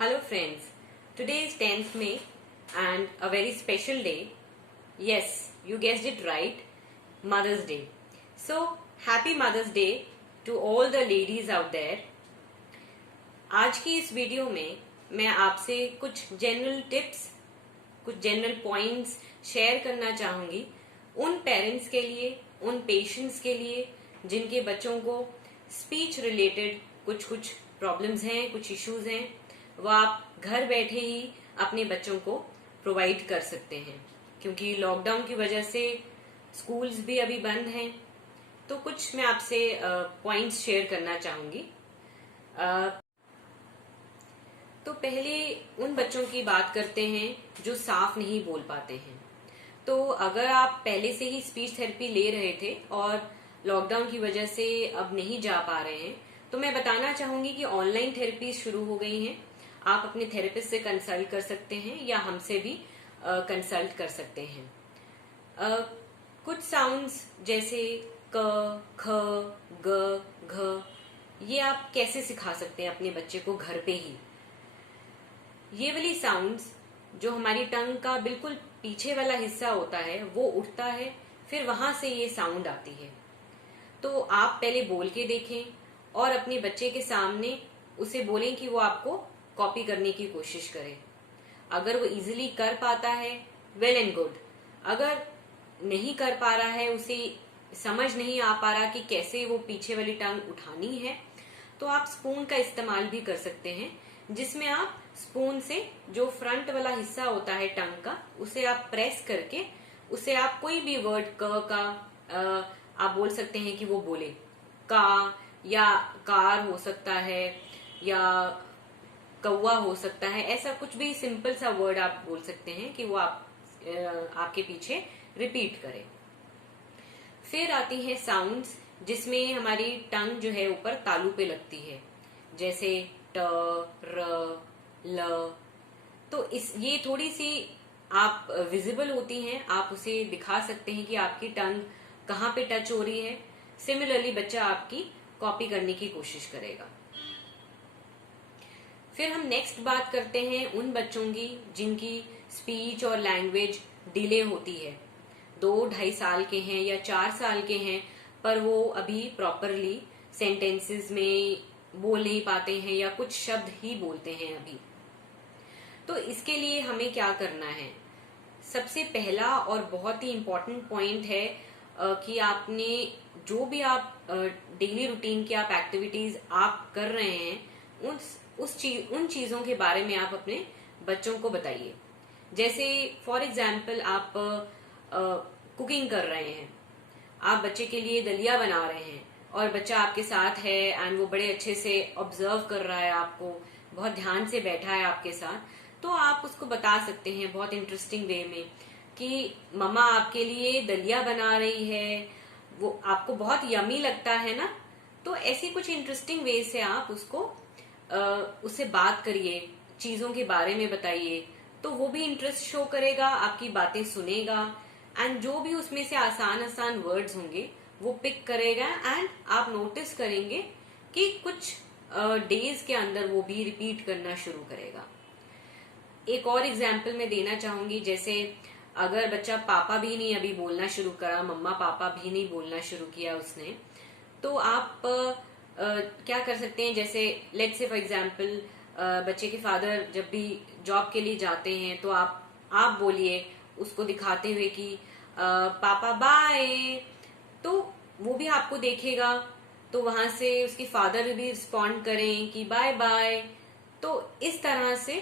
Hello friends, today is 10th May and a very special day. Yes, you guessed it right, Mother's Day. So, happy Mother's Day to all the ladies out there. आज की इस video में मैं आपसे कुछ general tips, कुछ general points share करना चाहूंगी उन पेरेंट्स के लिए, उन पेशेंट्स के लिए जिनके बच्चों को स्पीच रिलेटेड कुछ प्रॉब्लम्स हैं, कुछ इश्यूज हैं, वो आप घर बैठे ही अपने बच्चों को प्रोवाइड कर सकते हैं। क्योंकि लॉकडाउन की वजह से स्कूल्स भी अभी बंद हैं, तो कुछ मैं आपसे पॉइंट्स शेयर करना चाहूंगी। तो पहले उन बच्चों की बात करते हैं जो साफ नहीं बोल पाते हैं। तो अगर आप पहले से ही स्पीच थेरेपी ले रहे थे और लॉकडाउन की वजह से अब नहीं जा पा रहे हैं, तो मैं बताना चाहूंगी कि ऑनलाइन थेरेपी शुरू हो गई हैं। आप अपने थेरेपिस्ट से कंसल्ट कर सकते हैं या हमसे भी कंसल्ट कर सकते हैं। कुछ साउंड्स जैसे क, ख, ग, घ, ये आप कैसे सिखा सकते हैं अपने बच्चे को घर पे ही। ये वाली साउंड्स जो हमारी टंग का बिल्कुल पीछे वाला हिस्सा होता है वो उठता है, फिर वहां से ये साउंड आती है। तो आप पहले बोल के देखें और अपने बच्चे के सामने उसे बोलें कि वो आपको कॉपी करने की कोशिश करे। अगर वो इजीली कर पाता है, वेल एंड गुड। अगर नहीं कर पा रहा है, उसे समझ नहीं आ पा रहा कि कैसे वो पीछे वाली टंग उठानी है, तो आप स्पून का इस्तेमाल भी कर सकते हैं, जिसमें आप स्पून से जो फ्रंट वाला हिस्सा होता है टंग का, उसे आप प्रेस करके उसे आप कोई भी वर्ड क का आप बोल सकते हैं कि वो बोले। का या कार हो सकता है या कौवा हो सकता है, ऐसा कुछ भी सिंपल सा वर्ड आप बोल सकते हैं कि वो आपके पीछे रिपीट करे। फिर आती हैं साउंड्स जिसमें हमारी टंग जो है ऊपर तालू पे लगती है, जैसे ट, र, ल। तो ये थोड़ी सी आप विजिबल होती हैं, आप उसे दिखा सकते हैं कि आपकी टंग कहाँ पे टच हो रही है। सिमिलरली बच्चा आपकी कॉपी करने की कोशिश करेगा। फिर हम नेक्स्ट बात करते हैं उन बच्चों की जिनकी स्पीच और लैंग्वेज डिले होती है। 2-2.5 साल के हैं या 4 साल के हैं, पर वो अभी प्रॉपरली सेंटेंसेस में बोल नहीं पाते हैं या कुछ शब्द ही बोलते हैं अभी। तो इसके लिए हमें क्या करना है? सबसे पहला और बहुत ही इम्पोर्टेंट पॉइंट है कि आपने जो भी आप डेली रूटीन की आप एक्टिविटीज आप कर रहे हैं, उन चीजों के बारे में आप अपने बच्चों को बताइए। जैसे फॉर एग्जाम्पल आप कुकिंग कर रहे हैं, आप बच्चे के लिए दलिया बना रहे हैं और बच्चा आपके साथ है एंड वो बड़े अच्छे से ऑब्जर्व कर रहा है, आपको बहुत ध्यान से बैठा है आपके साथ, तो आप उसको बता सकते हैं बहुत इंटरेस्टिंग वे में कि मम्मा आपके लिए दलिया बना रही है, वो आपको बहुत यमी लगता है ना। तो ऐसी कुछ इंटरेस्टिंग वे से आप उससे बात करिए, चीजों के बारे में बताइए, तो वो भी इंटरेस्ट शो करेगा, आपकी बातें सुनेगा एंड जो भी उसमें से आसान वर्ड्स होंगे वो पिक करेगा एंड आप नोटिस करेंगे कि कुछ डेज के अंदर वो भी रिपीट करना शुरू करेगा। एक और एग्जाम्पल मैं देना चाहूंगी, जैसे अगर बच्चा पापा भी नहीं अभी बोलना शुरू करा, मम्मा पापा भी नहीं बोलना शुरू किया उसने, तो आप क्या कर सकते हैं, जैसे लेट्स से फॉर एग्जाम्पल बच्चे के फादर जब भी जॉब के लिए जाते हैं, तो आप बोलिए उसको दिखाते हुए कि पापा बाय, तो वो भी आपको देखेगा, तो वहां से उसके फादर भी रिस्पॉन्ड करें कि बाय बाय। तो इस तरह से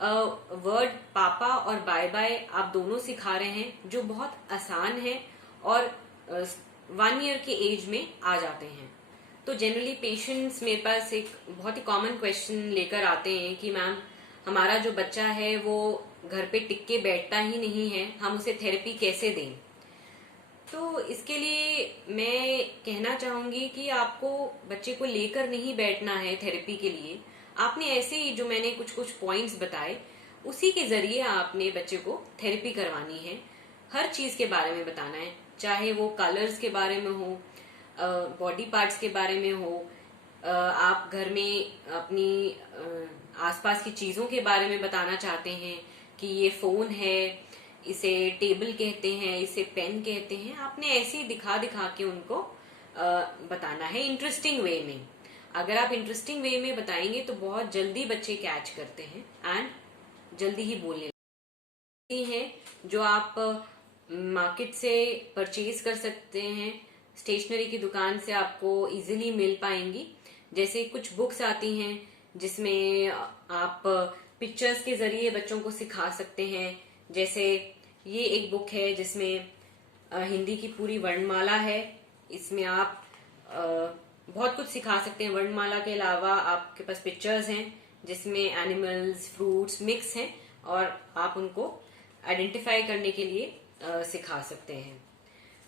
वर्ड पापा और बाय बाय आप दोनों सिखा रहे हैं, जो बहुत आसान है और 1 ईयर के एज में आ जाते हैं। तो जनरली पेशेंट्स मेरे पास एक बहुत ही कॉमन क्वेश्चन लेकर आते हैं कि मैम हमारा जो बच्चा है वो घर पे टिक के बैठता ही नहीं है, हम उसे थेरेपी कैसे दें। तो इसके लिए मैं कहना चाहूंगी कि आपको बच्चे को लेकर नहीं बैठना है थेरेपी के लिए। आपने ऐसे ही जो मैंने कुछ पॉइंट्स बताए, उसी के जरिए आपने बच्चे को थेरेपी करवानी है। हर चीज के बारे में बताना है, चाहे वो कलर्स के बारे में हो, बॉडी पार्ट्स के बारे में हो, आप घर में अपनी आसपास की चीजों के बारे में बताना चाहते हैं कि ये फोन है, इसे टेबल कहते हैं, इसे पेन कहते हैं, आपने ऐसे ही दिखा दिखा के उनको बताना है इंटरेस्टिंग वे में। अगर आप इंटरेस्टिंग वे में बताएंगे तो बहुत जल्दी बच्चे कैच करते हैं एंड जल्दी ही बोलने लगते हैं। जो आप मार्केट से परचेज कर सकते हैं, स्टेशनरी की दुकान से आपको इजीली मिल पाएंगी। जैसे कुछ बुक्स आती हैं जिसमें आप पिक्चर्स के जरिए बच्चों को सिखा सकते हैं। जैसे ये एक बुक है जिसमें हिंदी की पूरी वर्णमाला है। इसमें आप बहुत कुछ सिखा सकते हैं। वर्णमाला के अलावा आपके पास पिक्चर्स हैं जिसमें एनिमल्स, फ्रूट्स मिक्स हैं और आप उनको आइडेंटिफाई करने के लिए सिखा सकते हैं।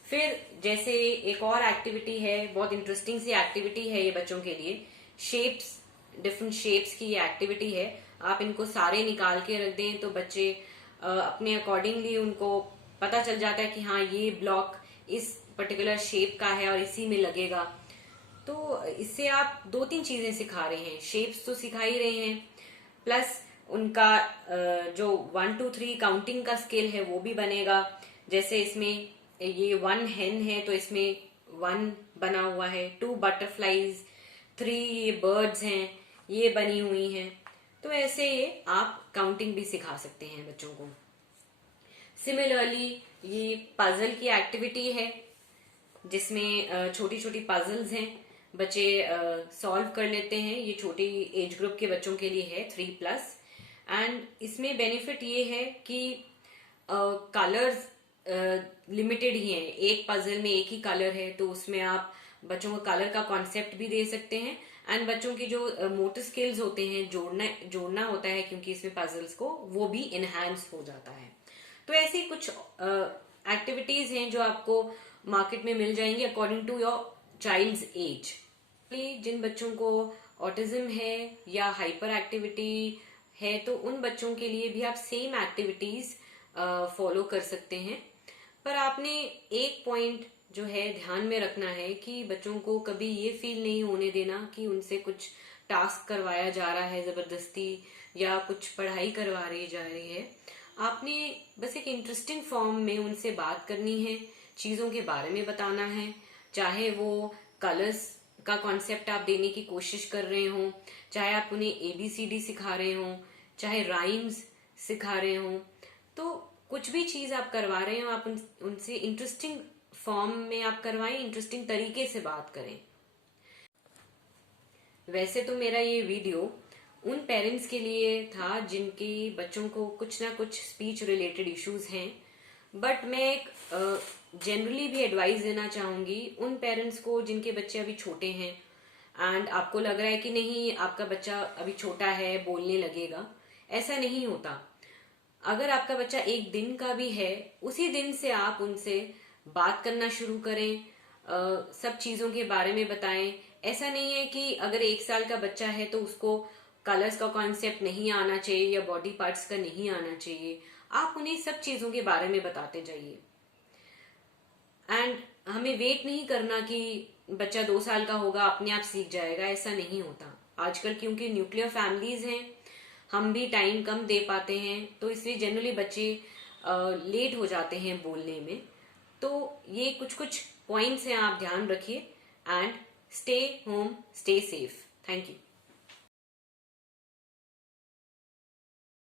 फिर जैसे एक और एक्टिविटी है, बहुत इंटरेस्टिंग सी एक्टिविटी है ये बच्चों के लिए, शेप्स, डिफरेंट शेप्स की ये एक्टिविटी है। आप इनको सारे निकाल के रख दें तो बच्चे अपने अकॉर्डिंगली उनको पता चल जाता है कि हाँ ये ब्लॉक इस पर्टिकुलर शेप का है और इसी में लगेगा। तो इससे आप 2-3 चीजें सिखा रहे हैं, शेप्स तो सिखा ही रहे हैं, प्लस उनका जो 1 2 3 काउंटिंग का स्किल है वो भी बनेगा। जैसे इसमें ये 1 hen है तो इसमें 1 बना हुआ है, 2 बटरफ्लाईज, 3 ये बर्ड्स हैं, ये बनी हुई हैं। तो ऐसे ये आप काउंटिंग भी सिखा सकते हैं बच्चों को। सिमिलरली ये पजल की एक्टिविटी है जिसमें छोटी छोटी पजल्स हैं, बच्चे सॉल्व कर लेते हैं। ये छोटी एज ग्रुप के बच्चों के लिए है, 3+। एंड इसमें बेनिफिट ये है कि कलर्स लिमिटेड ही हैं। एक पजल में एक ही कलर है तो उसमें आप बच्चों को कलर का कॉन्सेप्ट भी दे सकते हैं एंड बच्चों की जो मोटर स्किल्स होते हैं, जोड़ना होता है क्योंकि इसमें पजल्स को, वो भी इनहैंस हो जाता है। तो ऐसी कुछ एक्टिविटीज हैं जो आपको मार्केट में मिल जाएंगी according to your child's age. जिन बच्चों को ऑटिज्म है या हाइपर एक्टिविटी है तो उन बच्चों के लिए भी आप सेम एक्टिविटीज फॉलो कर सकते हैं। पर आपने एक पॉइंट जो है ध्यान में रखना है कि बच्चों को कभी ये फील नहीं होने देना कि उनसे कुछ टास्क करवाया जा रहा है जबरदस्ती या कुछ पढ़ाई करवा रही जा रही है। आपने बस एक इंटरेस्टिंग फॉर्म में उनसे बात करनी है, चीजों के बारे में बताना है, चाहे वो कलर्स का कॉन्सेप्ट आप देने की कोशिश कर रहे हो, चाहे आप उन्हें ABCD सिखा रहे हो, चाहे राइम्स सिखा रहे हो। तो कुछ भी चीज आप करवा रहे हो, आप उनसे इंटरेस्टिंग फॉर्म में आप करवाएं, इंटरेस्टिंग तरीके से बात करें। वैसे तो मेरा ये वीडियो उन पेरेंट्स के लिए था जिनके बच्चों को कुछ ना कुछ स्पीच रिलेटेड इश्यूज हैं, बट मैं एक जनरली भी एडवाइस देना चाहूंगी उन पेरेंट्स को जिनके बच्चे अभी छोटे हैं एंड आपको लग रहा है कि नहीं आपका बच्चा अभी छोटा है, बोलने लगेगा। ऐसा नहीं होता। अगर आपका बच्चा 1 दिन का भी है, उसी दिन से आप उनसे बात करना शुरू करें, सब चीजों के बारे में बताएं। ऐसा नहीं है कि अगर 1 साल का बच्चा है तो उसको कलर्स का कॉन्सेप्ट नहीं आना चाहिए या बॉडी पार्ट्स का नहीं आना चाहिए। आप उन्हें सब चीजों के बारे में बताते जाइए एंड हमें वेट नहीं करना कि बच्चा 2 साल का होगा अपने आप सीख जाएगा। ऐसा नहीं होता। आजकल क्योंकि न्यूक्लियर फैमिलीज हैं, हम भी टाइम कम दे पाते हैं, तो इसलिए जनरली बच्चे लेट हो जाते हैं बोलने में। तो ये कुछ कुछ पॉइंट्स हैं, आप ध्यान रखिए and stay home, stay safe. Thank you.